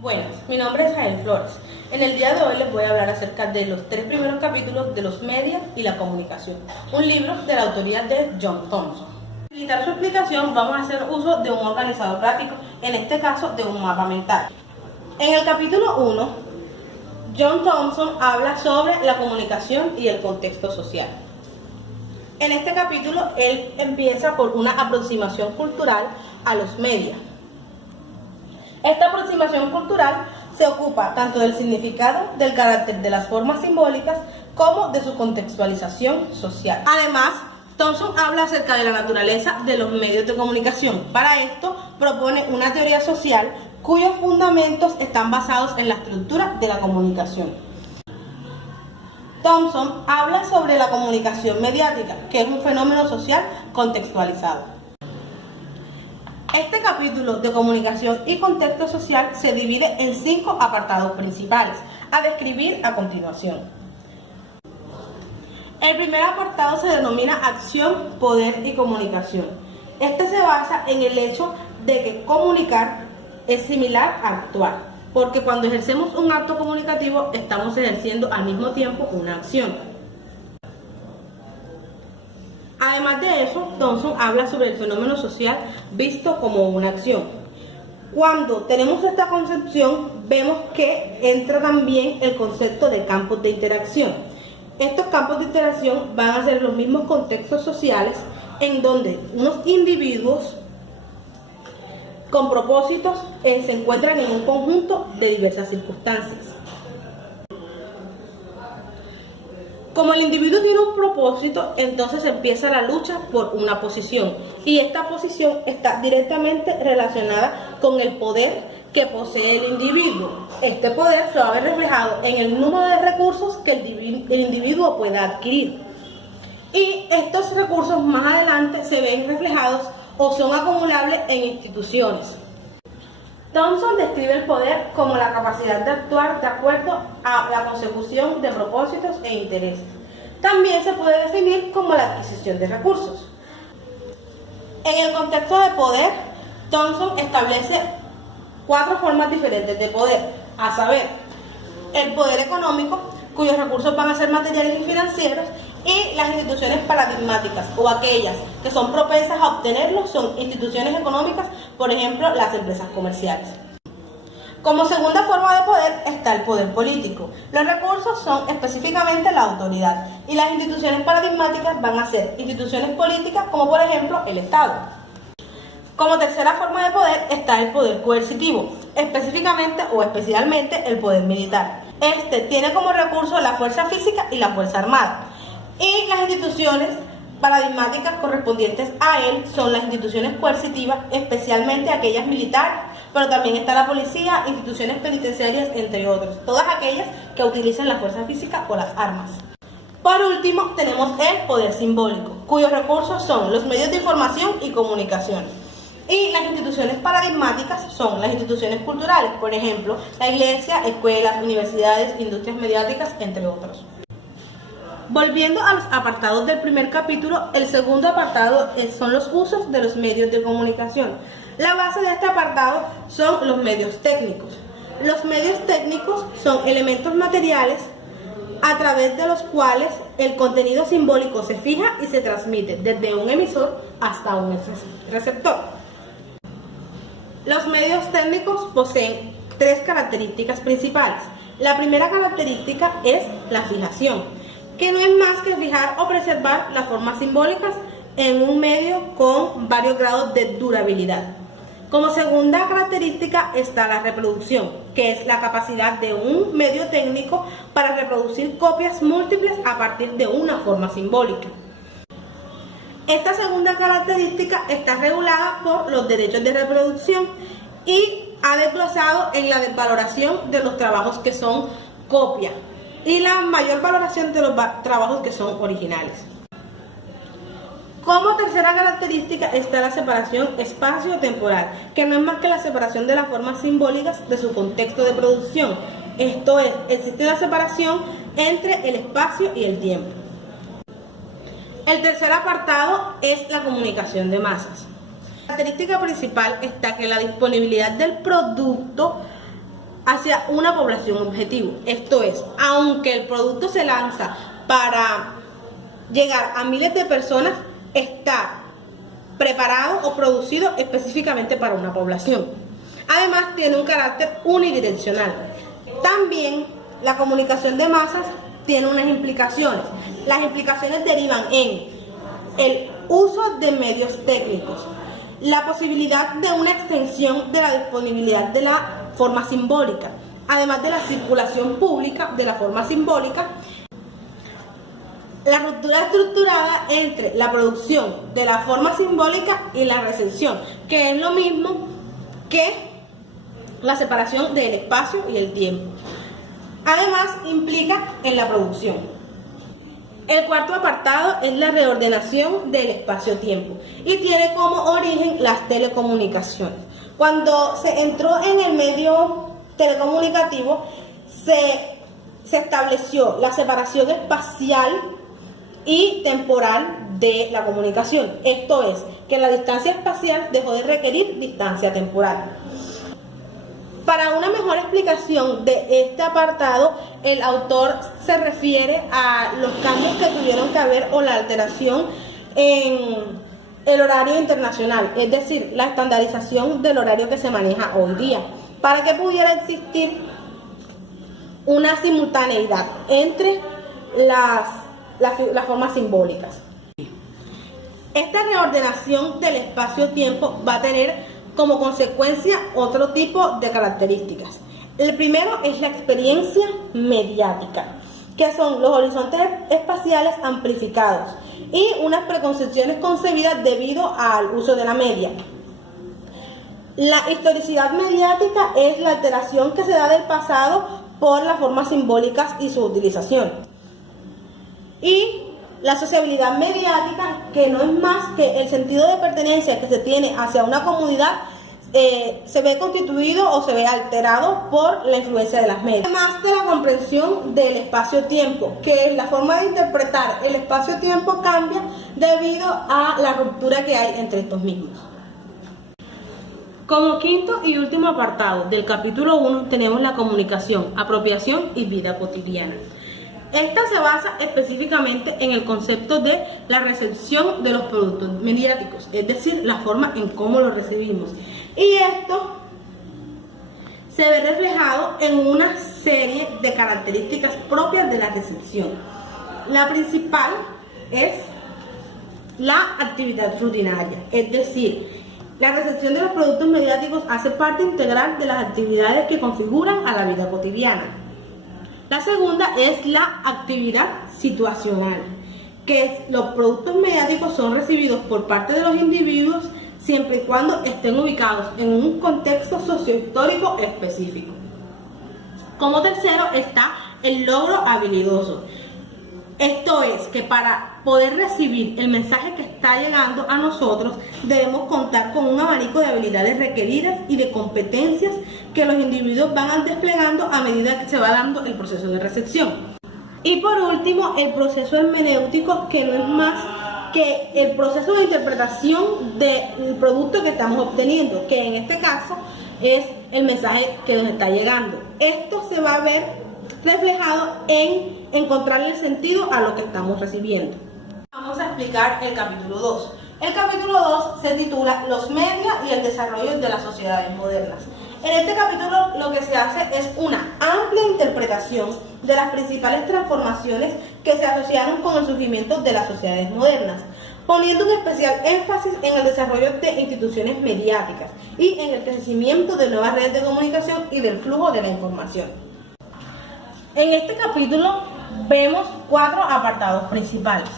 Buenas, mi nombre es Jael Flores. En el día de hoy les voy a hablar acerca de los 3 primeros capítulos de los medios y la comunicación, un libro de la autoría de John Thompson. Para facilitar su explicación vamos a hacer uso de un organizador gráfico, en este caso de un mapa mental. En el capítulo 1, John Thompson habla sobre la comunicación y el contexto social. En este capítulo él empieza por una aproximación cultural a los medios. Esta aproximación cultural se ocupa tanto del significado, del carácter de las formas simbólicas, como de su contextualización social. Además, Thompson habla acerca de la naturaleza de los medios de comunicación. Para esto, propone una teoría social cuyos fundamentos están basados en la estructura de la comunicación. Thompson habla sobre la comunicación mediática, que es un fenómeno social contextualizado. Este capítulo de comunicación y contexto social se divide en 5 apartados principales, a describir a continuación. El primer apartado se denomina acción, poder y comunicación. Este se basa en el hecho de que comunicar es similar a actuar, porque cuando ejercemos un acto comunicativo estamos ejerciendo al mismo tiempo una acción. Además de eso, Thompson habla sobre el fenómeno social visto como una acción. Cuando tenemos esta concepción, vemos que entra también el concepto de campos de interacción. Estos campos de interacción van a ser los mismos contextos sociales en donde unos individuos con propósitos se encuentran en un conjunto de diversas circunstancias. Como el individuo tiene un propósito, entonces empieza la lucha por una posición, y esta posición está directamente relacionada con el poder que posee el individuo. Este poder se va a ver reflejado en el número de recursos que el individuo pueda adquirir, y estos recursos más adelante se ven reflejados o son acumulables en instituciones. Thompson describe el poder como la capacidad de actuar de acuerdo a la consecución de propósitos e intereses. También se puede definir como la adquisición de recursos. En el contexto de poder, Thompson establece 4 formas diferentes de poder, a saber, el poder económico, cuyos recursos van a ser materiales y financieros, y las instituciones paradigmáticas, o aquellas que son propensas a obtenerlos, son instituciones económicas, por ejemplo, las empresas comerciales. Como segunda forma de poder está el poder político. Los recursos son específicamente la autoridad, y las instituciones paradigmáticas van a ser instituciones políticas, como por ejemplo el Estado. Como tercera forma de poder está el poder coercitivo, específicamente o especialmente el poder militar. Este tiene como recurso la fuerza física y la fuerza armada. Y las instituciones paradigmáticas correspondientes a él son las instituciones coercitivas, especialmente aquellas militares, pero también está la policía, instituciones penitenciarias, entre otros, todas aquellas que utilizan la fuerza física o las armas. Por último, tenemos el poder simbólico, cuyos recursos son los medios de información y comunicación. Y las instituciones paradigmáticas son las instituciones culturales, por ejemplo, la iglesia, escuelas, universidades, industrias mediáticas, entre otros. Volviendo a los apartados del primer capítulo, el segundo apartado son los usos de los medios de comunicación. La base de este apartado son los medios técnicos. Los medios técnicos son elementos materiales a través de los cuales el contenido simbólico se fija y se transmite desde un emisor hasta un receptor. Los medios técnicos poseen 3 características principales. La primera característica es la fijación, que no es más que fijar o preservar las formas simbólicas en un medio con varios grados de durabilidad. Como segunda característica está la reproducción, que es la capacidad de un medio técnico para reproducir copias múltiples a partir de una forma simbólica. Esta segunda característica está regulada por los derechos de reproducción y ha desglosado en la desvaloración de los trabajos que son copia y la mayor valoración de los trabajos que son originales. Como tercera característica está la separación espacio-temporal, que no es más que la separación de las formas simbólicas de su contexto de producción. Esto es, existe una separación entre el espacio y el tiempo. El tercer apartado es la comunicación de masas. La característica principal está que la disponibilidad del producto hacia una población objetivo. Esto es, aunque el producto se lanza para llegar a miles de personas, está preparado o producido específicamente para una población. Además, tiene un carácter unidireccional. También la comunicación de masas tiene unas implicaciones. Las implicaciones derivan en el uso de medios técnicos, la posibilidad de una extensión de la disponibilidad de la forma simbólica, además de la circulación pública de la forma simbólica, la ruptura estructurada entre la producción de la forma simbólica y la recepción, que es lo mismo que la separación del espacio y el tiempo. Además, implica en la producción. El cuarto apartado es la reordenación del espacio-tiempo y tiene como origen las telecomunicaciones. Cuando se entró en el medio telecomunicativo, se estableció la separación espacial y temporal de la comunicación. Esto es, que la distancia espacial dejó de requerir distancia temporal. Para una mejor explicación de este apartado, el autor se refiere a los cambios que tuvieron que haber o la alteración en el horario internacional, es decir, la estandarización del horario que se maneja hoy día, para que pudiera existir una simultaneidad entre las formas simbólicas. Esta reordenación del espacio-tiempo va a tener como consecuencia otro tipo de características. El primero es la experiencia mediática, que son los horizontes espaciales amplificados y unas preconcepciones concebidas debido al uso de la media. La historicidad mediática es la alteración que se da del pasado por las formas simbólicas y su utilización. Y la sociabilidad mediática, que no es más que el sentido de pertenencia que se tiene hacia una comunidad, se ve constituido o se ve alterado por la influencia de las medias. Además de la comprensión del espacio-tiempo, que la forma de interpretar el espacio-tiempo cambia debido a la ruptura que hay entre estos mismos. Como quinto y último apartado del capítulo 1 tenemos la comunicación, apropiación y vida cotidiana. Esta se basa específicamente en el concepto de la recepción de los productos mediáticos, es decir, la forma en cómo los recibimos. Y esto se ve reflejado en una serie de características propias de la recepción. La principal es la actividad rutinaria, es decir, la recepción de los productos mediáticos hace parte integral de las actividades que configuran a la vida cotidiana. La segunda es la actividad situacional, que los productos mediáticos son recibidos por parte de los individuos siempre y cuando estén ubicados en un contexto sociohistórico específico. Como tercero está el logro habilidoso. Esto es que para poder recibir el mensaje que está llegando a nosotros debemos contar con un abanico de habilidades requeridas y de competencias que los individuos van desplegando a medida que se va dando el proceso de recepción. Y por último, el proceso hermenéutico, que no es más que el proceso de interpretación del producto que estamos obteniendo, que en este caso es el mensaje que nos está llegando. Esto se va a ver reflejado en encontrar el sentido a lo que estamos recibiendo. Vamos a explicar el capítulo 2. El capítulo 2 se titula Los medios y el desarrollo de las sociedades modernas. En este capítulo lo que se hace es una amplia interpretación de las principales transformaciones que se asociaron con el surgimiento de las sociedades modernas, poniendo un especial énfasis en el desarrollo de instituciones mediáticas y en el crecimiento de nuevas redes de comunicación y del flujo de la información. En este capítulo vemos 4 apartados principales.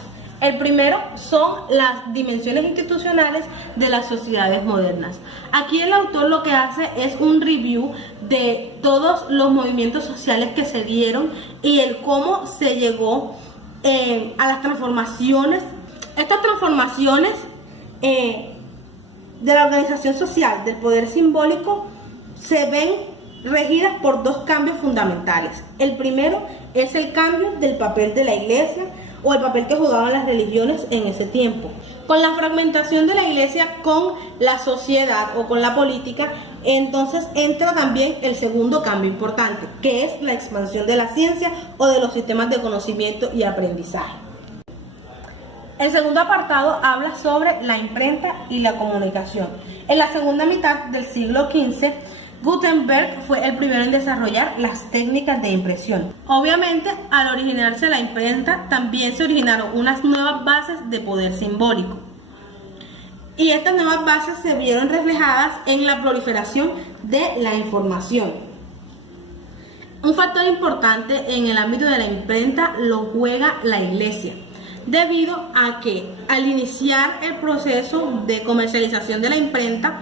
El primero son las dimensiones institucionales de las sociedades modernas. Aquí el autor lo que hace es un review de todos los movimientos sociales que se dieron y el cómo se llegó a las transformaciones. Estas transformaciones de la organización social, del poder simbólico, se ven regidas por 2 cambios fundamentales. El primero es el cambio del papel de la iglesia o el papel que jugaban las religiones en ese tiempo. Con la fragmentación de la iglesia con la sociedad o con la política, Entonces entra también el segundo cambio importante, que es la expansión de la ciencia o de los sistemas de conocimiento y aprendizaje. El segundo apartado habla sobre la imprenta y la comunicación. En la segunda mitad del siglo XV, Gutenberg fue el primero en desarrollar las técnicas de impresión. Obviamente, al originarse la imprenta, también se originaron unas nuevas bases de poder simbólico. Y estas nuevas bases se vieron reflejadas en la proliferación de la información. Un factor importante en el ámbito de la imprenta lo juega la Iglesia, debido a que al iniciar el proceso de comercialización de la imprenta,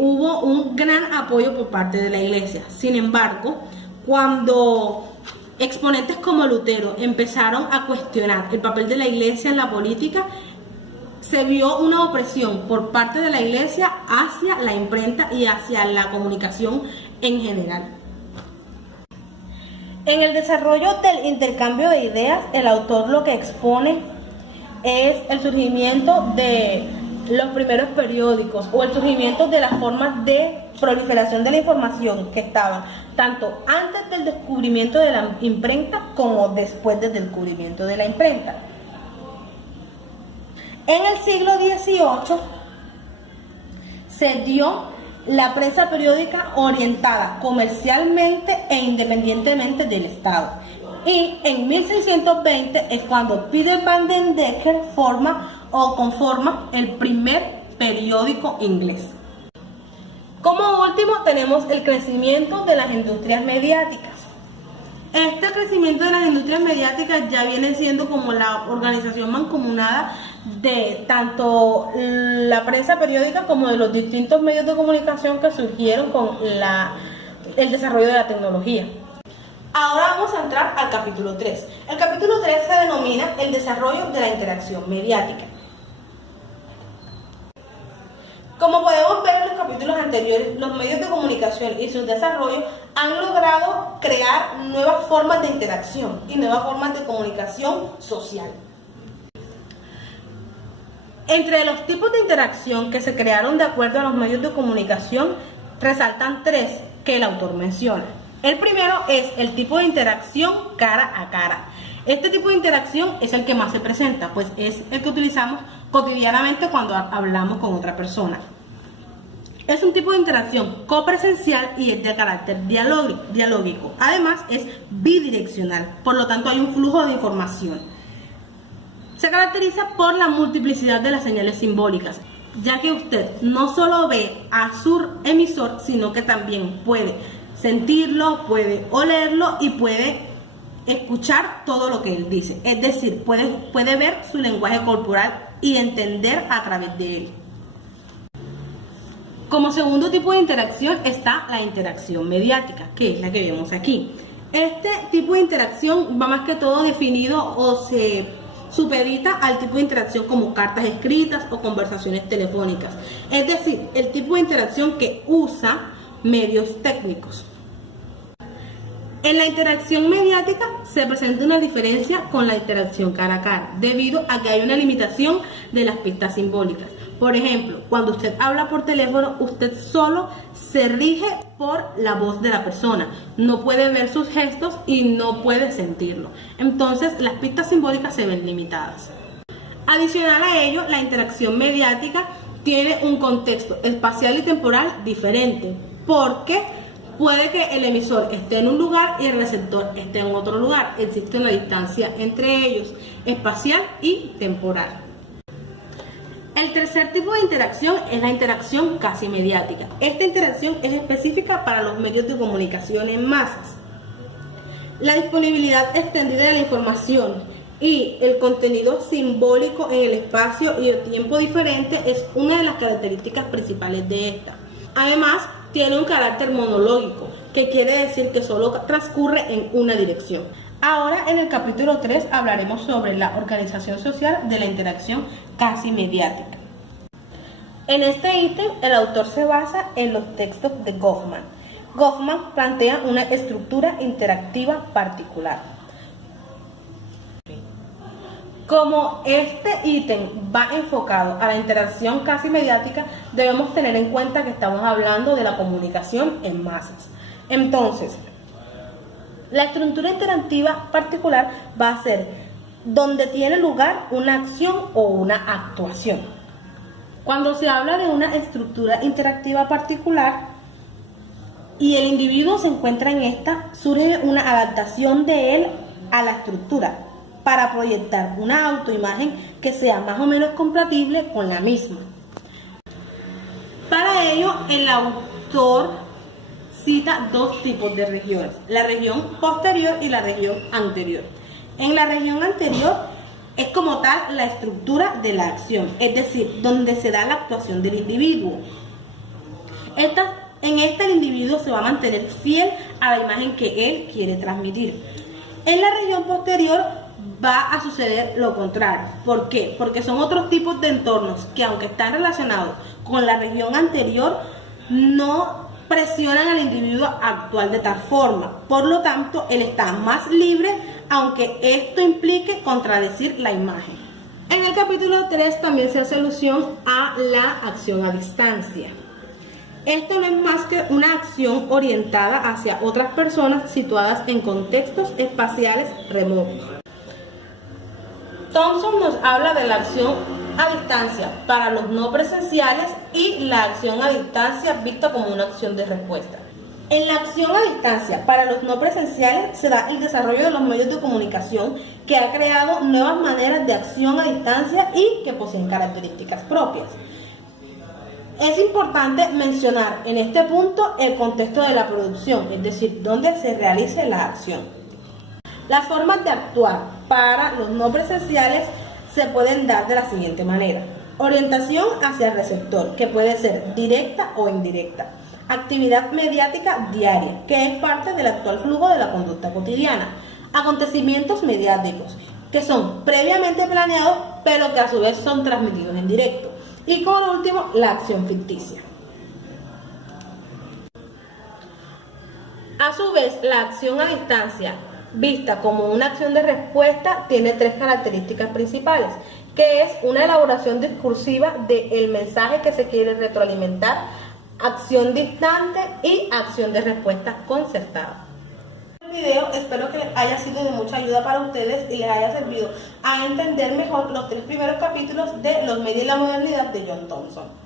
hubo un gran apoyo por parte de la Iglesia. Sin embargo, cuando exponentes como Lutero empezaron a cuestionar el papel de la Iglesia en la política, se vio una opresión por parte de la Iglesia hacia la imprenta y hacia la comunicación en general. En el desarrollo del intercambio de ideas, el autor lo que expone es el surgimiento de los primeros periódicos o el surgimiento de las formas de proliferación de la información que estaban tanto antes del descubrimiento de la imprenta como después del descubrimiento de la imprenta. En el siglo XVIII se dio la prensa periódica orientada comercialmente e independientemente del Estado. Y en 1620 es cuando Peter Van den Dekker conforma el primer periódico inglés. Como último tenemos el crecimiento de las industrias mediáticas. Este crecimiento de las industrias mediáticas ya viene siendo como la organización mancomunada de tanto la prensa periódica como de los distintos medios de comunicación que surgieron con el desarrollo de la tecnología. Ahora vamos a entrar al capítulo 3. El capítulo 3 se denomina el desarrollo de la interacción mediática. Como podemos ver en los capítulos anteriores, los medios de comunicación y su desarrollo han logrado crear nuevas formas de interacción y nuevas formas de comunicación social. Entre los tipos de interacción que se crearon de acuerdo a los medios de comunicación, resaltan tres que el autor menciona. El primero es el tipo de interacción cara a cara. Este tipo de interacción es el que más se presenta, pues es el que utilizamos cotidianamente cuando hablamos con otra persona. Es un tipo de interacción copresencial y es de carácter dialógico. Además es bidireccional, por lo tanto hay un flujo de información. Se caracteriza por la multiplicidad de las señales simbólicas, ya que usted no solo ve a su emisor, sino que también puede sentirlo, puede olerlo y puede escuchar todo lo que él dice. Es decir, puede ver su lenguaje corporal y entender a través de él. Como segundo tipo de interacción está la interacción mediática, que es la que vemos aquí. Este tipo de interacción va más que todo definido o se supedita al tipo de interacción como cartas escritas o conversaciones telefónicas. Es decir, el tipo de interacción que usa medios técnicos. En la interacción mediática se presenta una diferencia con la interacción cara a cara, debido a que hay una limitación de las pistas simbólicas. Por ejemplo, cuando usted habla por teléfono, usted solo se rige por la voz de la persona. No puede ver sus gestos y no puede sentirlo. Entonces, las pistas simbólicas se ven limitadas. Adicional a ello, la interacción mediática tiene un contexto espacial y temporal diferente, porque puede que el emisor esté en un lugar y el receptor esté en otro lugar. Existe una distancia entre ellos, espacial y temporal. El tercer tipo de interacción es la interacción casi mediática. Esta interacción es específica para los medios de comunicación en masas. La disponibilidad extendida de la información y el contenido simbólico en el espacio y el tiempo diferente es una de las características principales de esta. Además, tiene un carácter monológico, que quiere decir que solo transcurre en una dirección. Ahora en el capítulo 3 hablaremos sobre la organización social de la interacción casi mediática. En este ítem el autor se basa en los textos de Goffman. Goffman plantea una estructura interactiva particular. Como este ítem va enfocado a la interacción casi mediática, debemos tener en cuenta que estamos hablando de la comunicación en masas. Entonces, la estructura interactiva particular va a ser donde tiene lugar una acción o una actuación. Cuando se habla de una estructura interactiva particular y el individuo se encuentra en esta, surge una adaptación de él a la estructura para proyectar una autoimagen que sea más o menos compatible con la misma. Para ello, el autor cita dos tipos de regiones, la región posterior y la región anterior. En la región anterior es como tal la estructura de la acción, es decir, donde se da la actuación del individuo. En esta el individuo se va a mantener fiel a la imagen que él quiere transmitir. En la región posterior va a suceder lo contrario. ¿Por qué? Porque son otros tipos de entornos que, aunque están relacionados con la región anterior, no presionan al individuo a actuar de tal forma. Por lo tanto, él está más libre, aunque esto implique contradecir la imagen. En el capítulo 3 también se hace alusión a la acción a distancia. Esto no es más que una acción orientada hacia otras personas situadas en contextos espaciales remotos. Thompson nos habla de la acción a distancia para los no presenciales y la acción a distancia vista como una acción de respuesta. En la acción a distancia para los no presenciales se da el desarrollo de los medios de comunicación que ha creado nuevas maneras de acción a distancia y que poseen características propias. Es importante mencionar en este punto el contexto de la producción, es decir, donde se realice la acción. Las formas de actuar para los no presenciales se pueden dar de la siguiente manera. Orientación hacia el receptor, que puede ser directa o indirecta. Actividad mediática diaria, que es parte del actual flujo de la conducta cotidiana. Acontecimientos mediáticos, que son previamente planeados, pero que a su vez son transmitidos en directo. Y por último, la acción ficticia. A su vez, la acción a distancia, vista como una acción de respuesta, tiene tres características principales, que es una elaboración discursiva del mensaje que se quiere retroalimentar, acción distante y acción de respuesta concertada. El video espero que les haya sido de mucha ayuda para ustedes y les haya servido a entender mejor los tres primeros capítulos de Los medios y la modernidad de John Thompson.